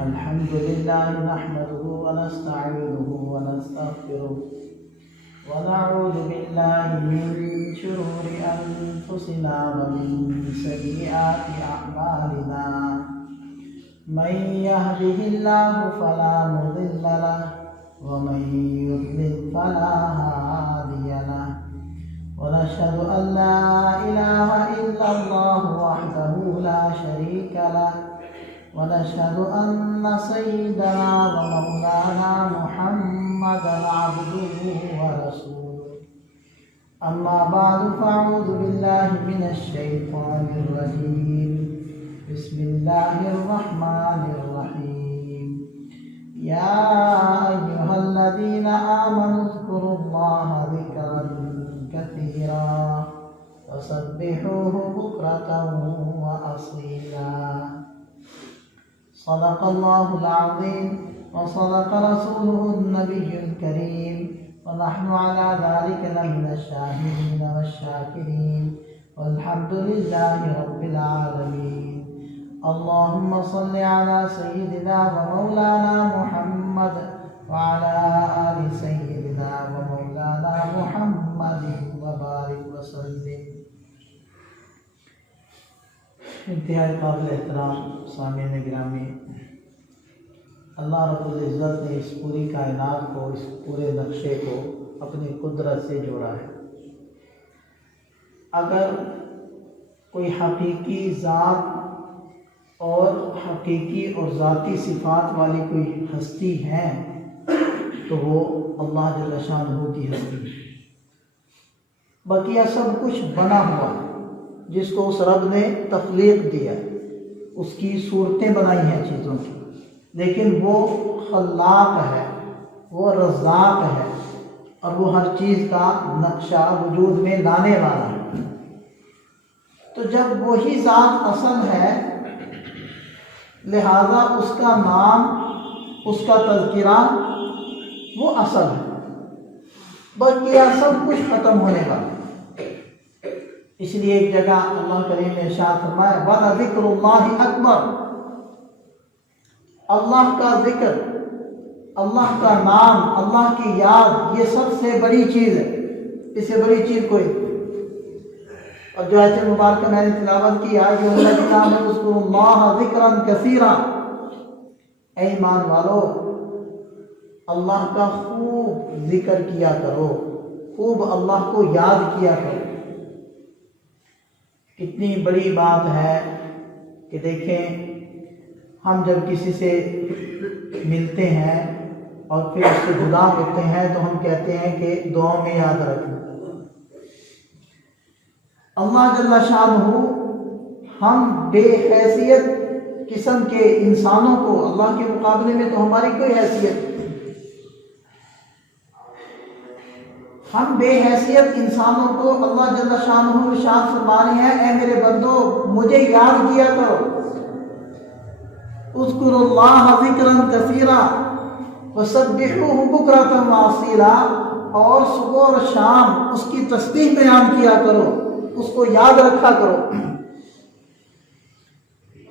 الحمد لله نحمده ونستعينه ونستغفره ونعوذ بالله من شرور أنفسنا ومن سيئات أعمالنا من يهده الله فلا مضل له ومن يضلل فلا هادي له ونشهد أن لا إله إلا الله وحده لا شريك له ونشهد أن سيدنا ومولانا محمدا عبده ورسوله أما بعد فأعوذ بالله من الشيطان الرجيم بسم الله الرحمن الرحيم يا أيها الذين آمنوا اذكروا الله ذكرا كثيرا وسبحوه بكرة وأصيلا صدق الله العظيم وصدق رسوله النبي الكريم ونحن على ذلك لمن الشاهدين والشاكرين والحمد لله رب العالمين اللهم صل على سيدنا ومولانا محمد وعلى آل سيدنا ومولانا محمد وبارك وسلم. انتہائی قابل احترام سامعین گرامی، اللہ رب العزت نے اس پوری کائنات کو، اس پورے نقشے کو اپنی قدرت سے جوڑا ہے. اگر کوئی حقیقی ذات اور حقیقی اور ذاتی صفات والی کوئی ہستی ہے تو وہ اللہ جل شانہ کی ہستی ہے. بقیہ سب کچھ بنا ہوا ہے جس کو اس رب نے تخلیق دیا، اس کی صورتیں بنائی ہیں چیزوں کی، لیکن وہ خلاق ہے، وہ رزاق ہے، اور وہ ہر چیز کا نقشہ وجود میں لانے والا ہے. تو جب وہی ذات اصل ہے، لہذا اس کا نام، اس کا تذکرہ وہ اصل ہے. بقیہ سب کچھ ختم ہونے والا. اس لیے ایک جگہ اللہ کریم نے ارشاد فرمایا وَلَذِكْرُ اللَّهِ أَكْبَرُ، اللہ کا ذکر، اللہ کا نام، اللہ کی یاد، یہ سب سے بڑی چیز ہے. اس سے بڑی چیز کوئی. اور جو آیت مبارکہ میں نے تلاوت کی ہے کہ الذین آمنوا اذکروا اللہ ذکرا کثیرا، اے ایمان والو اللہ کا خوب ذکر کیا کرو، خوب اللہ کو یاد کیا کرو. کتنی بڑی بات ہے کہ دیکھیں ہم جب کسی سے ملتے ہیں اور پھر اس سے جدا ہوتے ہیں تو ہم کہتے ہیں کہ دعاؤں میں یاد رکھنا. اللہ جل شانہ ہم بے حیثیت قسم کے انسانوں کو اللہ کے مقابلے میں تو ہماری کوئی حیثیت، ہم بے حیثیت انسانوں کو اللہ جل شانہ ارشاد فرما رہے ہیں اے میرے بندو مجھے یاد کیا کرو. اذکروا اللہ ذکرا کثیرا وسبحوہ بکرۃ واصیلا، اور صبح اور شام اس کی تسبیح بیان کیا کرو، اس کو یاد رکھا کرو.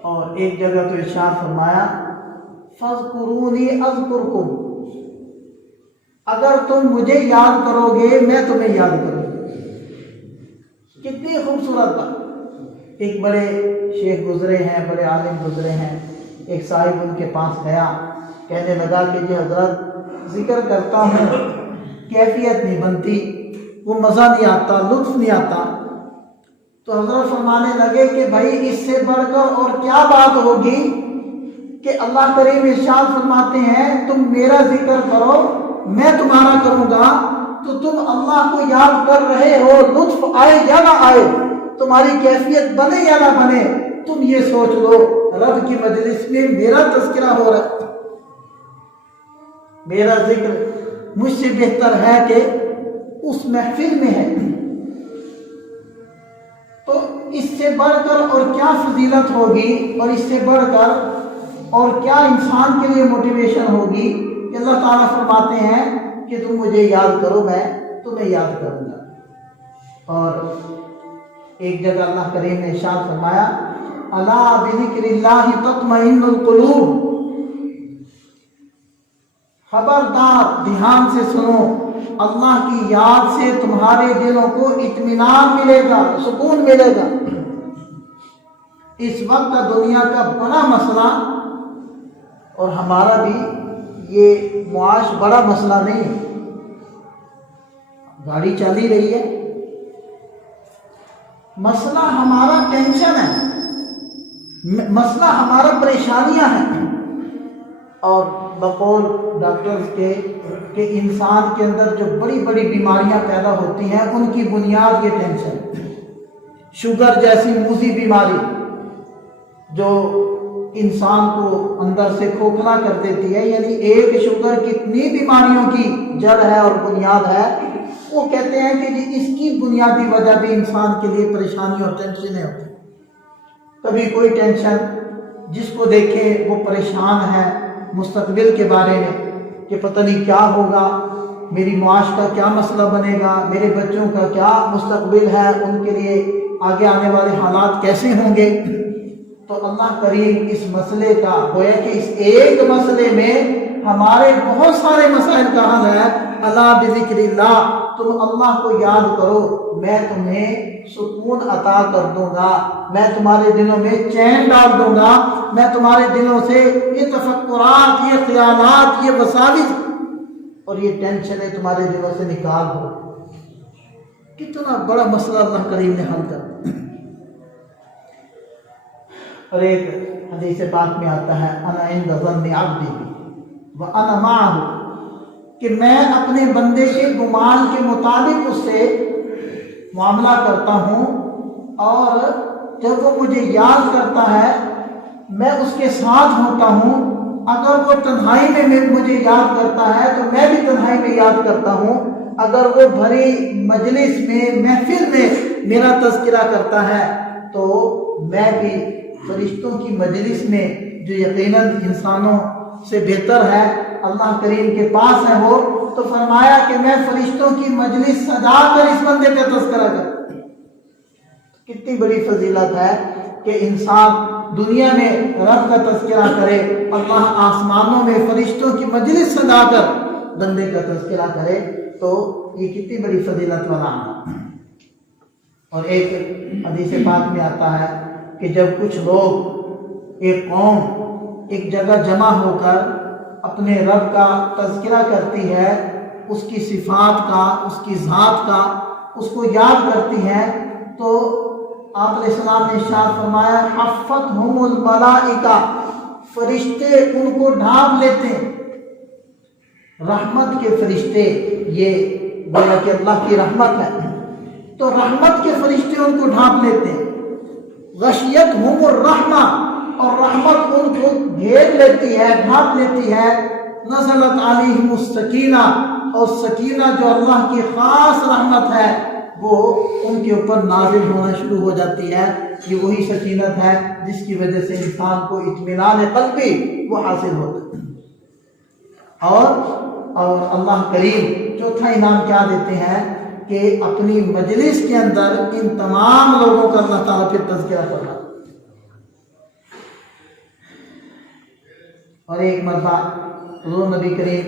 اور ایک جگہ تو ارشاد فرمایا فاذکرونی اذکرکم، اگر تم مجھے یاد کرو گے میں تمہیں یاد کروں گا. کتنی خوبصورت بات. ایک بڑے شیخ گزرے ہیں، بڑے عالم گزرے ہیں، ایک صاحب ان کے پاس گیا، کہنے لگا کہ جی حضرت ذکر کرتا ہوں کیفیت نہیں بنتی، وہ مزہ نہیں آتا، لطف نہیں آتا. تو حضرت فرمانے لگے کہ بھائی اس سے بڑھ کر اور کیا بات ہوگی کہ اللہ کریم ارشاد فرماتے ہیں تم میرا ذکر کرو میں تمہارا کروں گا. تو تم اللہ کو یاد کر رہے ہو، لطف آئے یا نہ آئے، تمہاری کیفیت بنے یا نہ بنے، تم یہ سوچ لو رب کی مجلس میں میرا تذکرہ ہو رہا ہے، میرا ذکر مجھ سے بہتر ہے کہ اس محفل میں ہے. تو اس سے بڑھ کر اور کیا فضیلت ہوگی، اور اس سے بڑھ کر اور کیا انسان کے لیے موٹیویشن ہوگی کہ اللہ تعالیٰ فرماتے ہیں کہ تم مجھے یاد کرو میں تمہیں یاد کروں گا. اور ایک جگہ اللہ کریم نے ارشاد فرمایا अला बिज़िक्रिल्लाहि तत्मइन्नुल क़ुलूब, खबरदार ध्यान से सुनो, अल्लाह की याद से तुम्हारे दिलों को इत्मीनान मिलेगा, सुकून मिलेगा। इस वक्त का दुनिया का बड़ा मसला, और हमारा भी ये मुआश बड़ा मसला नहीं है, गाड़ी चल ही रही है, मसला हमारा टेंशन है, मसला हमारा परेशानियां हैं। और बकौल डॉक्टर्स के इंसान के अंदर जो बड़ी बड़ी बीमारियां पैदा होती हैं उनकी बुनियाद ये टेंशन। शुगर जैसी मूजी बीमारी जो इंसान को अंदर से खोखला कर देती है, यानी एक शुगर कितनी बीमारियों की जड़ है और बुनियाद है। वो कहते हैं कि जी इसकी बुनियादी वजह भी इंसान के लिए परेशानी और टेंशनें होती हैं। कभी कोई टेंशन, जिसको देखें वो परेशान है मुस्तकबिल के बारे में कि पता नहीं क्या होगा, मेरी मुआश का क्या मसला बनेगा, मेरे बच्चों का क्या मुस्तकबिल है, उनके लिए आगे आने वाले हालात कैसे होंगे। तो अल्लाह करीम इस मसले का, गोया कि इस एक मसले में हमारे बहुत सारे मसाइल का हल है। अला बिज़िक्रिल्लाह, तुम अल्लाह को याद करो, मैं तुम्हें सुकून अता कर दूंगा, मैं तुम्हारे दिलों में चैन डाल दूंगा, मैं तुम्हारे दिलों से ये तफक्कुरात, ये ख्यालात, ये वसाविस और ये टेंशनें तुम्हारे दिलों से निकाल दो। कितना बड़ा मसला अल्लाह करीम ने हल कर। और एक हदीस पाक में आता है, अना इंद ज़न्नि अब्दी व अना माअहु, कि मैं अपने बंदे के गुमान के मुताबिक उससे मामला करता हूँ, और जब वो मुझे याद करता है मैं उसके साथ होता हूँ। अगर वो तन्हाई में मुझे याद करता है तो मैं भी तन्हाई में याद करता हूँ। अगर वो भरी मजलिस में, महफिल में मेरा तज़किरा करता है तो मैं भी फरिश्तों की मजलिस में, जो यकीनन इंसानों से बेहतर है, अल्लाह करीम के पास है वो, तो फरमाया कि मैं फरिश्तों की मजलिस सजा कर इस बंदे का तज़किरा कर। कितनी बड़ी फजीलत है कि इंसान दुनिया में रब का तज़किरा करे, अल्लाह आसमानों में फरिश्तों की मजलिस सजा कर बंदे का तज़किरा करे, तो ये कितनी बड़ी फजीलत वाला है। और एक हदीस पाक में आता है कि जब कुछ लोग, एक कौम एक जगह जमा होकर अपने रब का तज़किरा करती है, उसकी सिफात का, उसकी ज़ात का, उसको याद करती है, तो आप अलैहिस्सलाम ने इरशाद फरमाया, हफ़्फ़तहुमुल मलाइका, फरिश्ते उनको ढांप लेते हैं। रहमत के फरिश्ते, ये गोया कि अल्लाह की रहमत है, तो रहमत के फरिश्ते उनको ढांप लेते हैं। गशियतहुमुर रहमा, और रहमत उनको घेर लेती है, ढांप लेती है। नज़लत अलैहिमुस सकीना, और सकीना जो अल्लाह की खास रहमत है वो उनके ऊपर नाजिल होना शुरू हो जाती है। ये वही सकीनत है जिसकी वजह से इंसान को इत्मीनान क़ल्बी वो हासिल होता है। और अल्लाह करीम चौथा इनाम क्या देते हैं कि अपनी मजलिस के अंदर इन तमाम लोगों का अल्लाह ताला फिर तज़किरा करना। और एक मरतबा हुज़ूर नबी करीम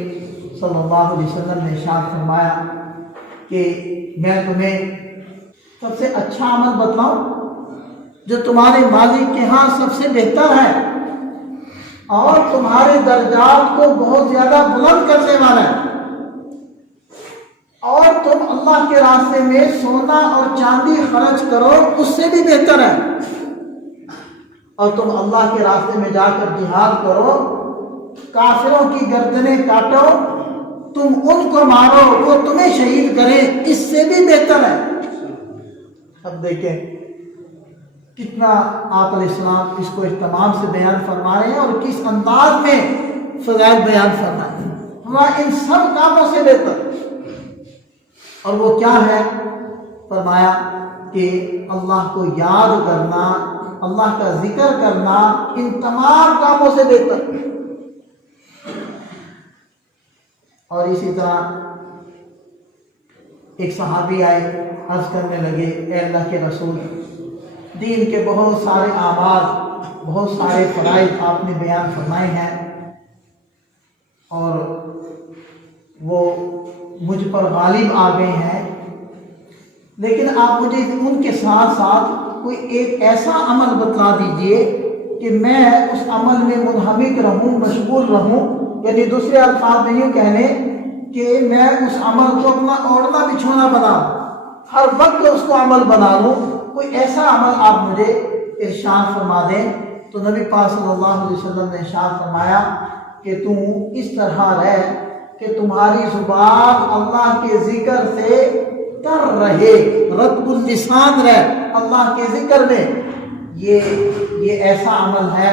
सल्लल्लाहु अलैहि वसल्लम ने इरशाद फरमाया कि मैं तुम्हें सबसे अच्छा अमल बतलाऊं जो तुम्हारे मालिक के यहाँ सबसे बेहतर है और तुम्हारे दर्जात को बहुत ज़्यादा बुलंद करने वाला है, और तुम अल्लाह के रास्ते में सोना और चांदी खर्च करो उससे भी बेहतर है, और तुम अल्लाह के रास्ते में जाकर जिहाद करो, काफिरों की गर्दनें काटो, तुम उनको मारो, वो तुम्हें शहीद करें, इससे भी बेहतर है। अब देखें कितना आप अलैहिस्सलाम इसको इत्माम से बयान फरमा रहे हैं और किस अंदाज में फज़ाइल बयान फरमा रहे हैं। हमारा इन सब कामों से बेहतर, और वो क्या है, फरमाया कि अल्लाह को याद करना, अल्लाह का जिक्र करना इन तमाम कामों से बेहतर। और इसी तरह एक सहाबी आए, अर्ज करने लगे, ए अल्लाह के रसूल, دین کے بہت سارے اعمال، بہت سارے فرائض آپ نے بیان فرمائے ہیں، اور وہ مجھ پر غالب آ گئے ہیں، لیکن آپ مجھے ان کے ساتھ ساتھ کوئی ایک ایسا عمل بتلا دیجئے کہ میں اس عمل میں منہمک رہوں، مشغول رہوں، یعنی دوسرے الفاظ میں یوں کہنے کہ میں اس عمل کو اپنا اوڑھنا بچھونا بناؤں، ہر وقت اس کو عمل بنا لوں۔ کوئی ایسا عمل آپ مجھے ارشاد فرما دیں۔ تو نبی پاک صلی اللہ علیہ وسلم نے ارشاد فرمایا کہ تم اس طرح رہ کہ تمہاری زبان اللہ کے ذکر سے تر رہے، رطب اللسان رہ اللہ کے ذکر میں۔ یہ ایسا عمل ہے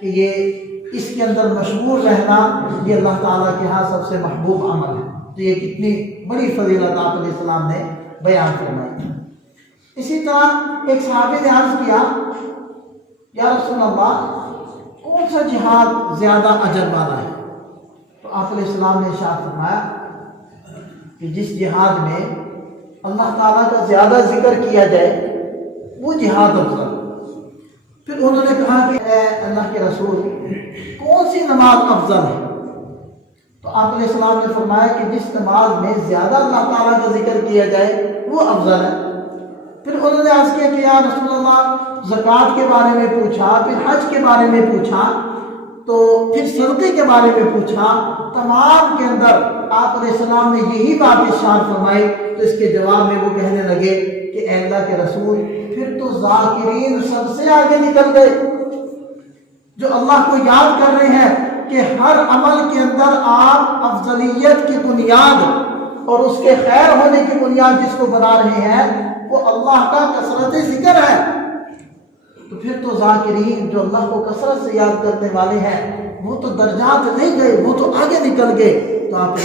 کہ یہ اس کے اندر مشغول رہنا یہ اللہ تعالیٰ کے ہاں سب سے محبوب عمل ہے۔ تو یہ کتنی بڑی فضیلت آپ علیہ السلام نے بیان فرمائی۔ اسی طرح ایک صحابی نے عرض کیا، یا رسول اللہ کون سا جہاد زیادہ اجر والا ہے؟ تو آپ علیہ السلام نے ارشاد فرمایا کہ جس جہاد میں اللہ تعالیٰ کا زیادہ ذکر کیا جائے وہ جہاد افضل۔ پھر انہوں نے کہا کہ اے اللہ کے رسول کون سی نماز افضل ہے؟ تو آپ علیہ السلام نے فرمایا کہ جس نماز میں زیادہ اللہ تعالیٰ کا ذکر کیا جائے وہ افضل ہے۔ پھر انہوں نے عرض کیا کہ یا رسول اللہ زکوٰۃ کے بارے میں پوچھا، پھر حج کے بارے میں پوچھا، تو پھر صدقے کے بارے میں پوچھا، تمام کے اندر آپ علیہ السلام نے یہی بات ارشاد فرمائی۔ تو اس کے جواب میں وہ کہنے لگے کہ اے اللہ کے رسول پھر تو ذاکرین سب سے آگے نکل گئے، جو اللہ کو یاد کر رہے ہیں کہ ہر عمل کے اندر آپ افضلیت کی بنیاد اور اس کے خیر ہونے کی بنیاد جس کو بنا رہے ہیں وہ اللہ کا کثرت ذکر ہے۔ تو پھر تو ذاکرین جو اللہ کو کثرت سے یاد کرنے والے ہیں وہ تو درجات نہیں گئے، وہ تو آگے نکل گئے۔ تو آپ نے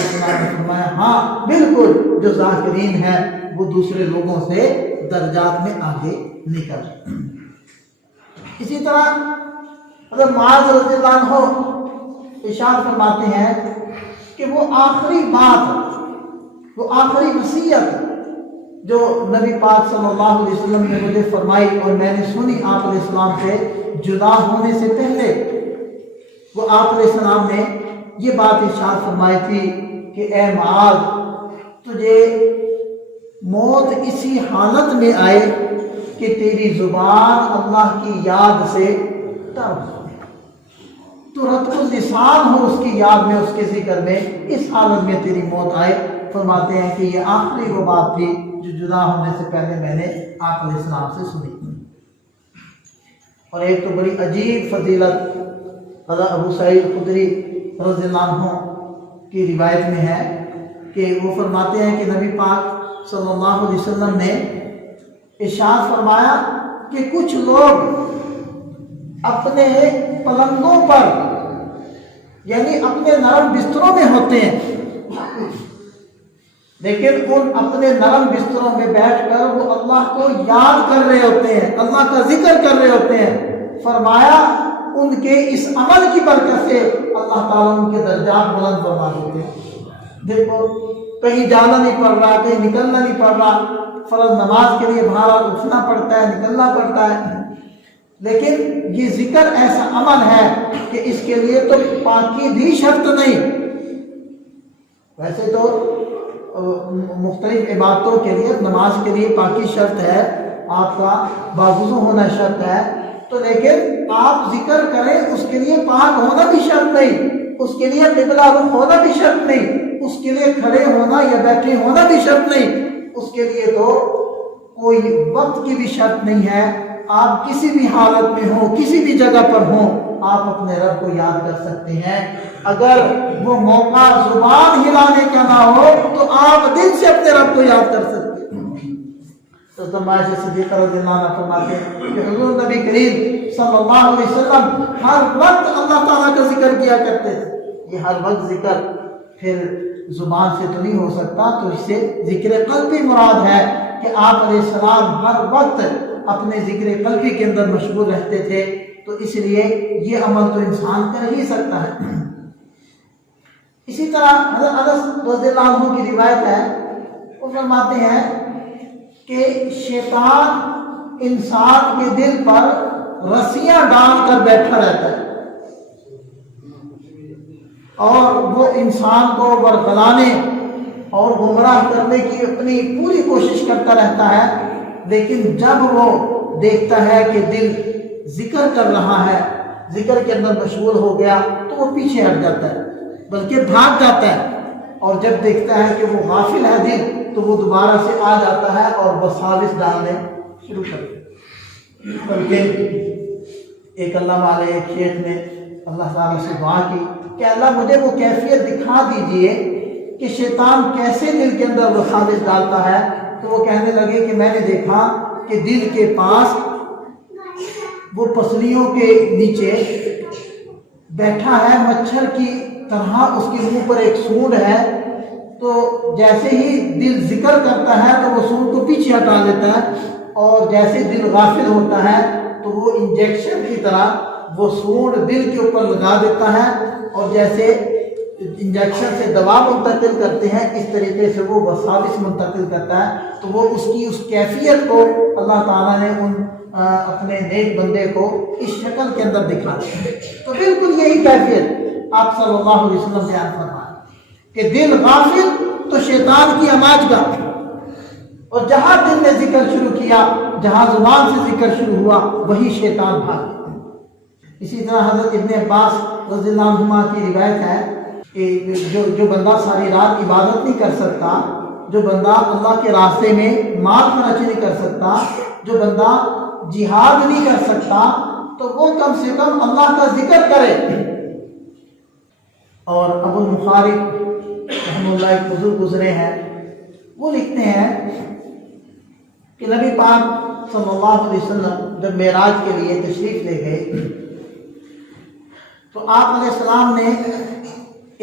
فرمایا ہاں بالکل، جو ذاکرین ہیں وہ دوسرے لوگوں سے درجات میں آگے نکل۔ اسی طرح حضرت معاذ رضی اللہ عنہ ارشاد فرماتے ہیں کہ وہ آخری بات، وہ آخری وصیت جو نبی پاک صلی اللہ علیہ وسلم نے مجھے فرمائی اور میں نے سنی آپ علیہ السلام سے جدا ہونے سے پہلے، وہ آپ علیہ السلام نے یہ بات ارشاد فرمائی تھی کہ اے معاذ تجھے موت اسی حالت میں آئے کہ تیری زبان اللہ کی یاد سے تر ہو، تو رطب اللسان ہو اس کی یاد میں، اس کے ذکر میں، اس حالت میں تیری موت آئے۔ فرماتے ہیں کہ یہ آخری وہ بات تھی جو جدا ہونے سے پہلے میں نے آپ علیہ السلام سے سنی۔ اور ایک تو بڑی عجیب فضیلت حضرت ابو سعید خدری رضی اللہ عنہ کی روایت میں ہے کہ وہ فرماتے ہیں کہ نبی پاک صلی اللہ علیہ وسلم نے ارشاد فرمایا کہ کچھ لوگ اپنے پلنگوں پر یعنی اپنے نرم بستروں میں ہوتے ہیں، لیکن ان اپنے نرم بستروں میں بیٹھ کر وہ اللہ کو یاد کر رہے ہوتے ہیں، اللہ کا ذکر کر رہے ہوتے ہیں۔ فرمایا ان کے اس عمل کی برکت سے اللہ تعالیٰ ان کے درجات بلند فرما دیتے ہیں۔ دیکھو کہیں جانا نہیں پڑ رہا، کہیں نکلنا نہیں پڑ رہا، فرض نماز کے لیے باہر اٹھنا پڑتا ہے، نکلنا پڑتا ہے، لیکن یہ ذکر ایسا عمل ہے کہ اس کے لیے تو پاکی بھی شرط نہیں۔ ویسے تو مختلف عبادتوں کے لیے نماز کے لیے پاکی شرط ہے، آپ کا باوضو ہونا شرط ہے، تو لیکن آپ ذکر کریں اس کے لیے پاک ہونا بھی شرط نہیں، اس کے لیے قبلہ رخ ہونا بھی شرط نہیں، اس کے لیے کھڑے ہونا یا بیٹھے ہونا بھی شرط نہیں، اس کے لیے تو کوئی وقت کی بھی شرط نہیں ہے۔ آپ کسی بھی حالت میں ہوں، کسی بھی جگہ پر ہوں، آپ اپنے رب کو یاد کر سکتے ہیں۔ اگر وہ موقع زبان ہلانے کا نہ ہو تو آپ دل سے اپنے رب کو یاد کر سکتے ہیں۔ تو عائشہ صدیقہ رضی اللہ عنہا فرماتے ہیں کہ حضور نبی کریم صلی اللہ علیہ وسلم ہر وقت اللہ تعالیٰ کا ذکر کیا کرتے تھے۔ یہ ہر وقت ذکر پھر زبان سے تو نہیں ہو سکتا، تو اس سے ذکر قلبی مراد ہے کہ آپ علیہ السلام ہر وقت اپنے ذکر قلبی کے اندر مشغول رہتے تھے، تو اس لیے یہ عمل تو انسان کر ہی سکتا ہے۔ اسی طرح حضرت انس رضی اللہ عنہ کی روایت ہے، وہ فرماتے ہیں کہ شیطان इंसान के दिल पर रस्सियां डालकर बैठा रहता है और वो इंसान को बरगलाने और गुमराह करने की अपनी पूरी कोशिश करता रहता है, लेकिन जब वो देखता है कि दिल जिक्र कर रहा है, जिक्र के अंदर मशगूल हो गया, तो वो पीछे हट जाता है, बल्कि भाग जाता है। और जब देखता है कि वो गाफिल है दिल, तो वो दोबारा से आ जाता है और वसाविस डालने शुरू कर देता है। बल्कि एक अल्लाह वाले एक शेख ने अल्लाह ताला से दुआ की कि अल्लाह मुझे वो कैफियत दिखा दीजिए कि शैतान कैसे दिल के अंदर वसाविस डालता है। तो वो कहने लगे कि मैंने देखा कि दिल के पास वो पसलियों के नीचे बैठा है, मच्छर की तरह उसके मुंह पर एक सूंड है, तो जैसे ही दिल जिक्र करता है तो वो सूंड को पीछे हटा लेता है, और जैसे दिल गाफिल होता है तो वो इंजेक्शन की तरह वो सूंड दिल के ऊपर लगा देता है, और जैसे इंजेक्शन से दवा मुंतकिल करते हैं इस तरीके से वो वसाविस मुंतकिल करता है। तो वो उसकी उस कैफियत को अल्लाह ताला ने उन अपने नेक बंदे को इस शक्ल के अंदर दिखा दिया। तो बिल्कुल यही कैफियत आप सल्लल्लाहु अलैहि वसल्लम बयान फरमाए कि दिल गाफिल तो शैतान की आमाजगाह, और जहां दिल ने जिक्र शुरू किया, जहां जुबान से जिक्र शुरू हुआ, वही शैतान भाग गया। इसी तरह हजरत इब्न अब्बास रज़ियल्लाहु अन्हुमा की रिवायत है कि जो बंदा सारी रात इबादत नहीं कर सकता, जो बंदा अल्लाह के रास्ते में माल खर्च नहीं कर सकता, जो बंदा जिहाद नहीं कर सकता, तो वो कम से कम अल्लाह का जिक्र करे। और अबुल मुखारिब रहमतुल्लाह एक बुजुर्ग गुजरे हैं, वो लिखते हैं कि नबी पाक सल्लल्लाहु अलैहि वसल्लम जब मेराज के लिए तशरीफ ले गए, तो आप अलैहिस्सलाम ने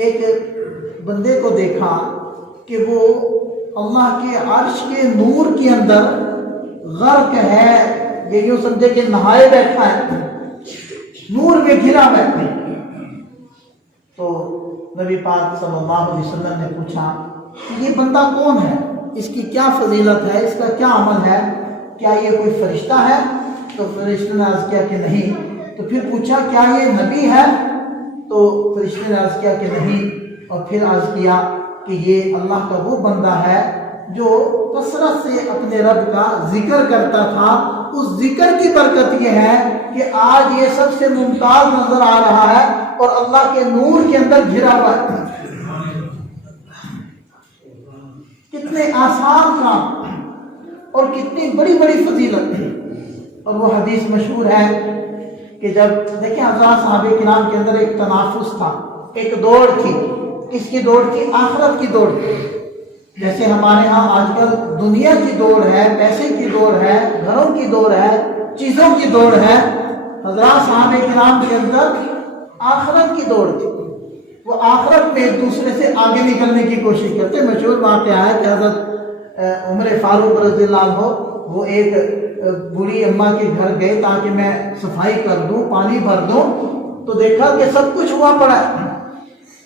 एक बंदे को देखा कि वो अल्लाह के अर्श के नूर के अंदर गर्क है, ये यूं समझे कि नहाए बैठा है, नूर में घिरा है। तो नबी पाक सल्लल्लाहु अलैहि वसल्लम ने पूछा कि ये बंदा कौन है, इसकी क्या फजीलत है, इसका क्या अमल है, क्या ये कोई फरिश्ता है? तो फरिश्ते ने अर्ज किया कि नहीं। तो फिर पूछा क्या ये नबी है? तो फरिश्ते ने अर्ज किया कि नहीं। और फिर अर्ज किया कि ये अल्लाह का वो बंदा है जो कसरत से अपने रब का जिक्र करता था। उस जिक्र की बरकत ये है कि आज ये सबसे मुमताज नजर आ रहा है और अल्लाह के नूर के अंदर घिरा हुआ है। कितने आसान काम और कितनी बड़ी बड़ी फजीलत। और वो हदीस मशहूर है कि जब देखिए हज़रात साहबे किराम के अंदर एक तनाफुस था, एक दौड़ थी। किसकी दौड़ थी? आखिरत की दौड़ थी। जैसे हमारे यहाँ आजकल दुनिया की दौड़ है, पैसे की दौड़ है, घरों की दौड़ है, चीजों की दौड़ है, हज़रात साहबे किराम के अंदर आखिरत की दौड़ थी। वो आखिरत में एक दूसरे से आगे निकलने की कोशिश करते। मशहूर वाक़या है कि हज़रत उमर फारूक रज़ियल्लाहु अन्हु वो एक बूढ़ी अम्मा के घर गए ताकि मैं सफाई कर दूं, पानी भर दूं, तो देखा कि सब कुछ हुआ पड़ा है।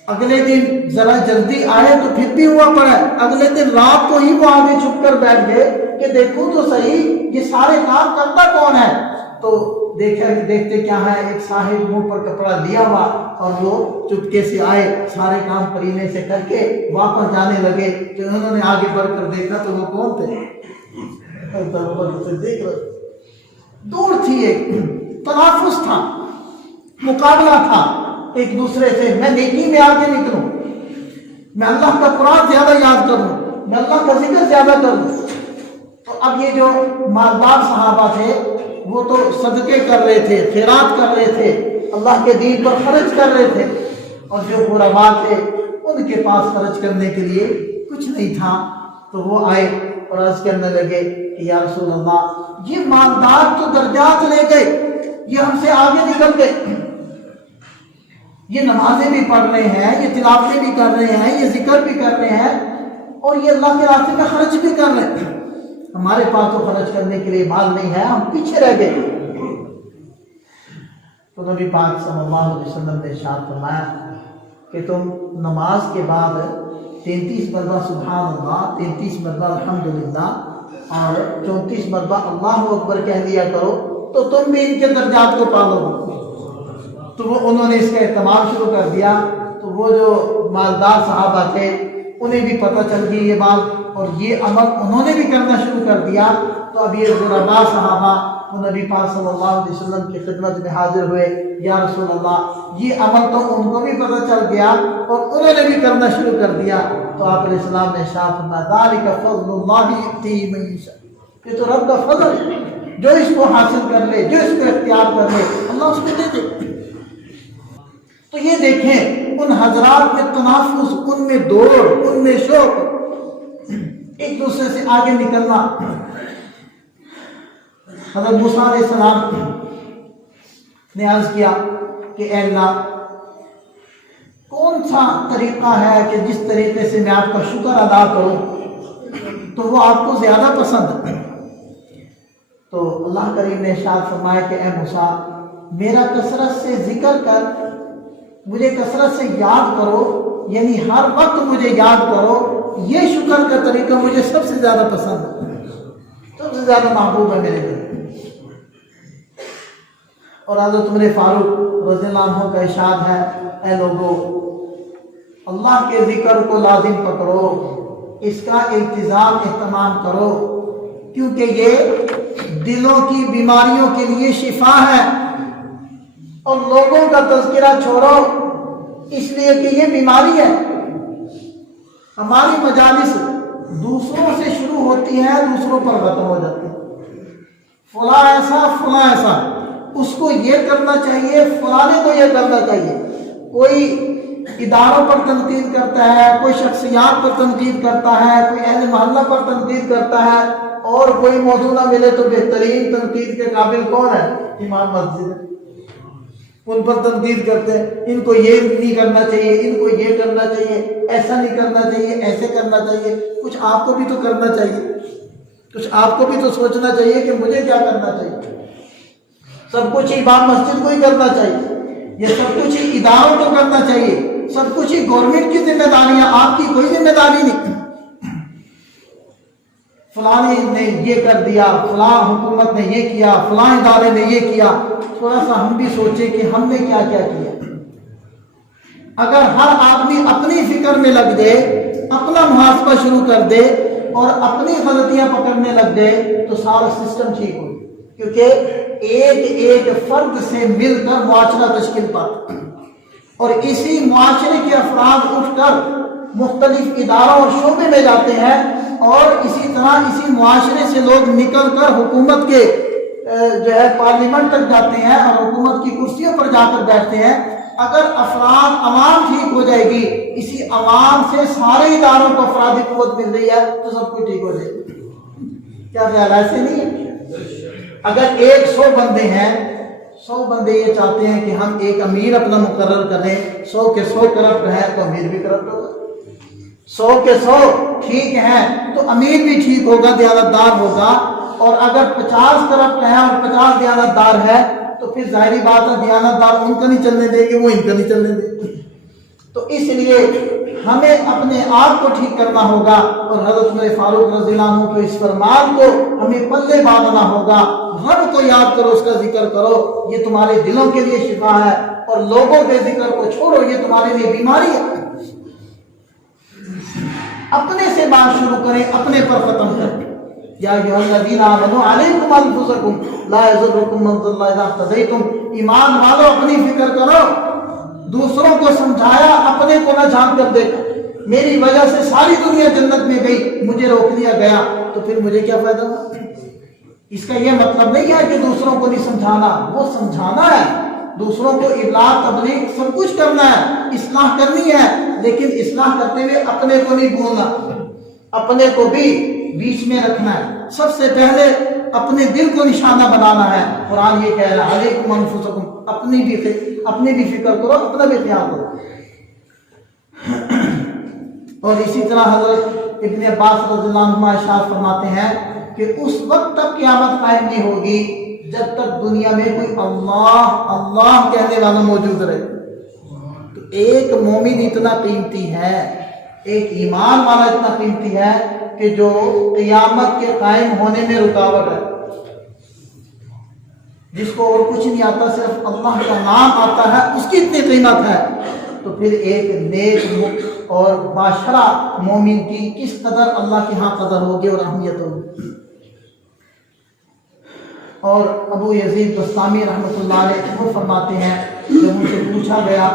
अगले दिन जरा जल्दी आए तो फिर भी हुआ पड़ा है। अगले दिन रात को ही वो आगे छुप कर बैठ गए कि देखूं तो सही ये सारे काम करता कौन है। तो देखते क्या है, एक साहिब मुंह पर कपड़ा लिया हुआ और वो चुपके से आए, सारे काम परीने से करके वापस जाने लगे। तो उन्होंने आगे बढ़कर देखा तो वो कौन थे? देख रहे, दौड़ थी, एक तनाफुस था, मुकाबला था एक दूसरे से। मैं नेकी में आगे निकलूं, मैं अल्लाह का कुरान ज्यादा याद करूं, मैं अल्लाह का जिक्र ज्यादा करूं। तो अब ये जो मालदार सहाबा थे वो तो सदके कर रहे थे, खैरात कर रहे थे, अल्लाह के दीन पर खर्च कर रहे थे, और जो गुरबा थे उनके पास खर्च करने के लिए कुछ नहीं था। तो वो आए और अर्ज करने लगे कि या रसूल अल्लाह, ये मालदार तो दर्जात ले गए, ये हमसे आगे निकल गए, ये नमाजें भी पढ़ रहे हैं, ये तिलावतें भी कर रहे हैं, ये जिक्र भी कर रहे हैं, और ये अल्लाह के रास्ते में खर्च भी कर रहे हैं। हमारे पास तो खर्च करने के लिए माल नहीं है, हम पीछे रह गए। तो नबी पाक सल्लल्लाहु अलैहि वसल्लम ने इरशाद फरमाया कि तुम नमाज के बाद 33 मरतबा सुभान अल्लाह, 33 मरतबा अल्हम्दुलिल्लाह और 34 मरतबा अल्लाहु अकबर कह दिया करो, तो तुम भी इनके दर्जात को पालोगे। तो वो उन्होंने इसका इस्तेमाल शुरू कर दिया। तो वो जो मालदार सहाबा थे उन्हें भी पता चल गई ये बात, और ये अमल उन्होंने भी करना शुरू कर दिया। तो अब ये गुरबा सहाबा वो नबी पाक सल्लल्लाहु अलैहि वसल्लम की खिदमत में हाजिर हुए, या रसूल अल्लाह, ये अमल तो उनको भी पता चल गया और उन्होंने भी करना शुरू कर दिया। तो आप अलैहिस्सलाम ने इरशाद फरमाया, ज़ालिका फ़ज़्लुल्लाहि युअतीहि मन यशा, ये तो रब का फजल है, जो इसको हासिल कर ले, जो इसको इख्तियार कर ले, अल्लाह उसको दे दे। तो ये देखें उन हजरात में तनाफुस, उनमें दौड़, उनमें शौक, एक दूसरे से आगे निकलना। हज़रत मूसा अलैहिस्सलाम ने अर्ज किया कि ऐ अल्लाह, कौन सा तरीका है कि जिस तरीके से मैं आपका शुक्र अदा करूं तो वो आपको ज्यादा पसंद है। तो अल्लाह करीम ने इरशाद फरमाया कि ऐ मूसा, मेरा कसरत से जिक्र कर, मुझे कसरत से याद करो, यानी हर वक्त मुझे याद करो, ये शुक्र का तरीका मुझे सबसे ज्यादा पसंद है, सबसे ज्यादा महबूब है मेरे लिए। और हज़रत उमर फारूक रज़ियल्लाहु अन्हु का इरशाद है, ऐ लोगों, अल्लाह के जिक्र को लाजिम पकड़ो, इसका इल्तिजाम इहतमाम करो, क्योंकि ये दिलों की बीमारियों के लिए शिफा है। और लोगों का तज़किरा छोड़ो, इसलिए कि ये बीमारी है। हमारी मजालिस दूसरों से शुरू होती है, दूसरों पर खत्म हो जाती है। फला ऐसा, उसको ये करना चाहिए, फलाने को ये करना चाहिए। कोई इदारों पर तनकीद करता है, कोई शख्सियात पर तनकीद करता है, कोई अहले मोहल्ला पर तनकीद करता है, और कोई मौजूद ना मिले तो बेहतरीन तनकीद के काबिल कौन है? इमाम मस्जिद है। उन पर तनकीद करते हैं, इनको ये नहीं करना चाहिए, इनको ये करना चाहिए, ऐसा नहीं करना चाहिए, ऐसे करना चाहिए। कुछ आपको भी तो करना चाहिए, कुछ आपको भी तो सोचना चाहिए कि मुझे क्या करना चाहिए। सब कुछ ही इमाम मस्जिद को ही करना चाहिए, ये सब कुछ ही इदारों को करना चाहिए, सब कुछ ही गवर्नमेंट की जिम्मेदारियां, आपकी कोई जिम्मेदारी नहीं। फलाने ने ये कर दिया, फलां हुकूमत ने ये किया, फलां इदारे ने ये किया। थोड़ा सा हम भी सोचें कि हमने क्या क्या किया। अगर हर आदमी अपनी फिक्र में लग जाए, अपना मुहासबा शुरू कर दे और अपनी गलतियां पकड़ने लग जाए, तो सारा सिस्टम ठीक हो। क्योंकि एक एक फर्द से मिलकर मुआशरा तश्कील पाता, और इसी मुआशरे के अफराद उठकर मुख्तलिफ इदारों और शोबे में जाते हैं, और इसी तरह इसी मुआशरे से लोग निकल कर हुकूमत के जो है पार्लियामेंट तक जाते हैं और हुकूमत की कुर्सियों पर जाकर बैठते हैं। अगर अफराद अवाम ठीक हो जाएगी, इसी अवाम से सारे इदारों को अफरादी कुव्वत मिल रही है, तो सब कुछ ठीक हो जाएगा। क्या ख्याल है? ऐसे नहीं है। अगर 100 बंदे हैं, 100 बंदे ये चाहते हैं कि हम एक अमीर अपना मुकर्रर करें, 100 के 100 करप्ट है तो अमीर भी करप्ट होगा। 100 के 100 ठीक है तो अमीर भी ठीक होगा, दयानतदार होगा। और अगर 50 करप्ट है और 50 दयानतदार है, तो फिर जाहिर बात है दयानतदार उनका नहीं चलने देंगे, वो इनका नहीं चलने देंगे। तो इसलिए हमें अपने आप को ठीक करना होगा, और हज़रत उमर फारूक रज़ियल्लाहु अन्हु के इस फरमान को हमें पल्ले बांधना होगा। रब को याद करो, उसका जिक्र करो, ये तुम्हारे दिलों के लिए शिफा है, और लोगों के जिक्र को छोड़ो, ये तुम्हारे लिए बीमारी है। अपने से बात शुरू करें, अपने पर खत्म करें। या अय्युहल्लज़ीना आमनू अलैकुम अनफुसकुम ला यज़ुर्रुकुम मन ज़ल्ला इज़ा इह्तदैतुम। ईमान वालों, अपनी फिक्र करो। दूसरों को समझाया, अपने को न जान कर देखा। मेरी वजह से सारी दुनिया जन्नत में गई, मुझे रोक दिया गया, तो फिर मुझे क्या फायदा हुआ? इसका यह मतलब नहीं है कि दूसरों को नहीं समझाना, वो समझाना है, दूसरों को इब्लाग तबलीग सब कुछ करना है, इस्लाह करनी है, लेकिन इस्लाह करते हुए अपने को नहीं भूलना, अपने को भी बीच में रखना है। सबसे पहले अपने दिल को निशाना बनाना है। कुरान ये कह रहा है अलैकुम अनफुसकुम, अपनी भी फिक्र करो, अपना भी ख्याल करो। और इसी तरह हजरत इब्न अब्बास रज़ियल्लाहु अन्हु इरशाद फरमाते हैं कि उस वक्त तक क़यामत कायम नहीं होगी जब तक दुनिया में कोई अल्लाह अल्लाह कहने वाला मौजूद रहे। तो एक मोमिन इतना कीमती है, ایک ایمان والا اتنا قیمتی ہے کہ جو قیامت کے قائم ہونے میں رکاوٹ ہے، جس کو اور کچھ نہیں آتا، صرف اللہ کا نام آتا ہے، اس کی اتنی قیمت ہے، تو پھر ایک نیک اور باشرہ مومن کی کس قدر اللہ کے ہاں قدر ہوگی اور اہمیت ہوگی۔ اور ابو یزید بسطامی رحمۃ اللہ علیہ وہ فرماتے ہیں، جب ان سے پوچھا گیا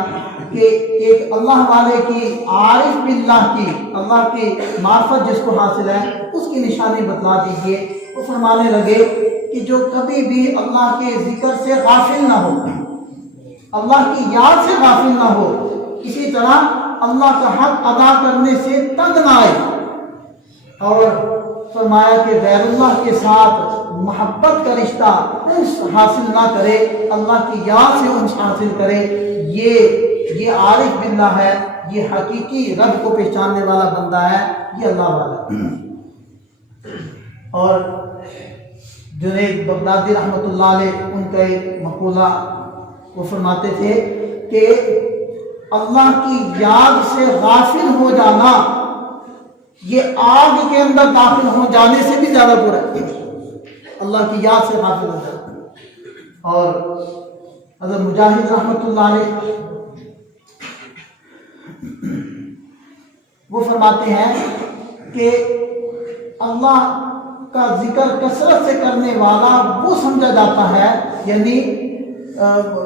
کہ ایک اللہ والے کی، عارف باللہ کی، اللہ کی معرفت جس کو حاصل ہے، اس کی نشانی بتلا دیجئے۔ وہ فرمانے لگے کہ جو کبھی بھی اللہ کے ذکر سے غافل نہ ہو، اللہ کی یاد سے غافل نہ ہو، اسی طرح اللہ کا حق ادا کرنے سے تنگ نہ آئے، اور فرمایا کہ غیر اللہ کے ساتھ محبت کا رشتہ انس حاصل نہ کرے، اللہ کی یاد سے انس حاصل کرے، یہ عارف باللہ ہے، یہ حقیقی رب کو پہچاننے والا بندہ ہے، یہ اللہ والا ہے۔ اور جنید بغدادی رحمۃ اللہ علیہ ان کا ایک مقولہ وہ فرماتے تھے کہ اللہ کی یاد سے غافل ہو جانا یہ آگ کے اندر داخل ہو جانے سے بھی زیادہ برا ہے، اللہ کی یاد سے غافل ہو جانا۔ اور حضرت مجاہد رحمۃ اللہ علیہ وہ فرماتے ہیں کہ اللہ کا ذکر کثرت سے کرنے والا وہ سمجھا جاتا ہے، یعنی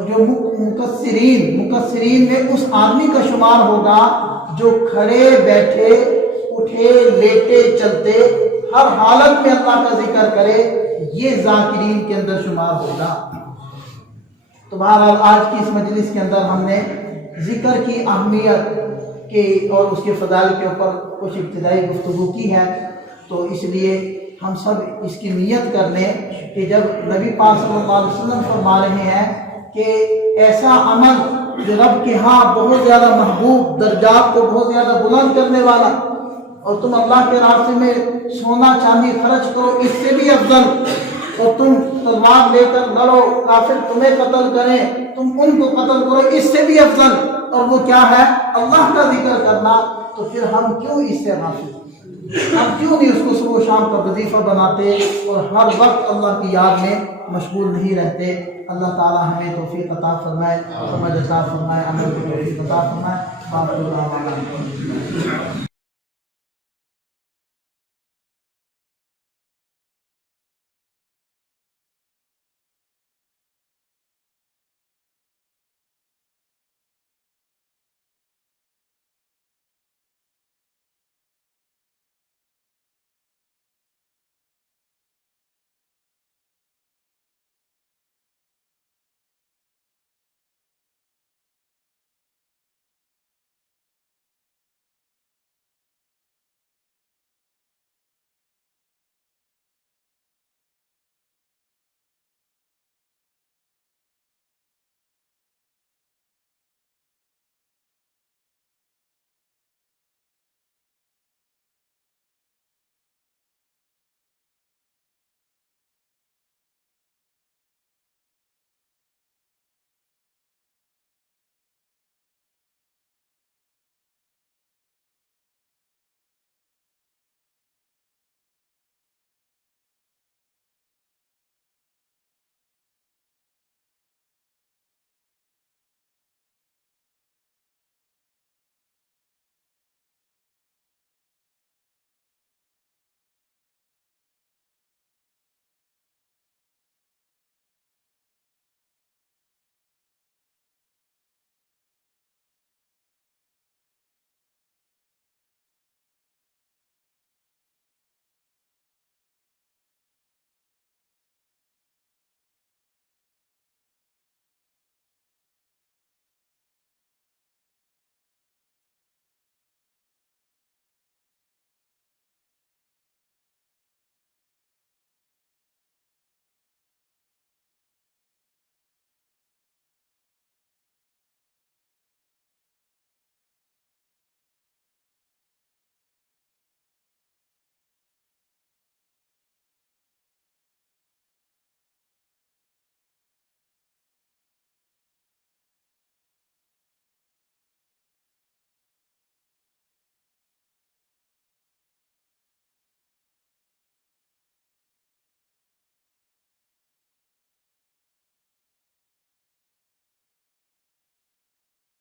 جو مکثرین میں اس آدمی کا شمار ہوگا جو کھڑے بیٹھے اٹھے لیٹے چلتے ہر حالت میں اللہ کا ذکر کرے، یہ ذاکرین کے اندر شمار ہوگا۔ تو بہرحال آج کی اس مجلس کے اندر ہم نے ذکر کی اہمیت کے اور اس کے فضائل کے اوپر کچھ ابتدائی گفتگو کی ہے، تو اس لیے ہم سب اس کی نیت کر لیں کہ جب نبی پاک صلی اللہ علیہ وسلم فرما رہے ہیں کہ ایسا عمل جو رب کے ہاں بہت زیادہ محبوب، درجات کو بہت زیادہ بلند کرنے والا، اور تم اللہ کے راستے میں سونا چاندی خرچ کرو اس سے بھی افضل، اور تم تلوار لے کر لڑو، کافر تمہیں قتل کریں تم ان کو قتل کرو اس سے بھی افضل، اور وہ کیا ہے؟ اللہ کا ذکر کرنا۔ تو پھر ہم کیوں اس سے غافل، ہم کیوں نہیں اس کو صبح و شام کا وظیفہ بناتے اور ہر وقت اللہ کی یاد میں مشغول نہیں رہتے؟ اللہ تعالی ہمیں توفیق عطا فرمائے، سمجھ عطا فرمائے، عمل کی توفیق عطا فرمائے۔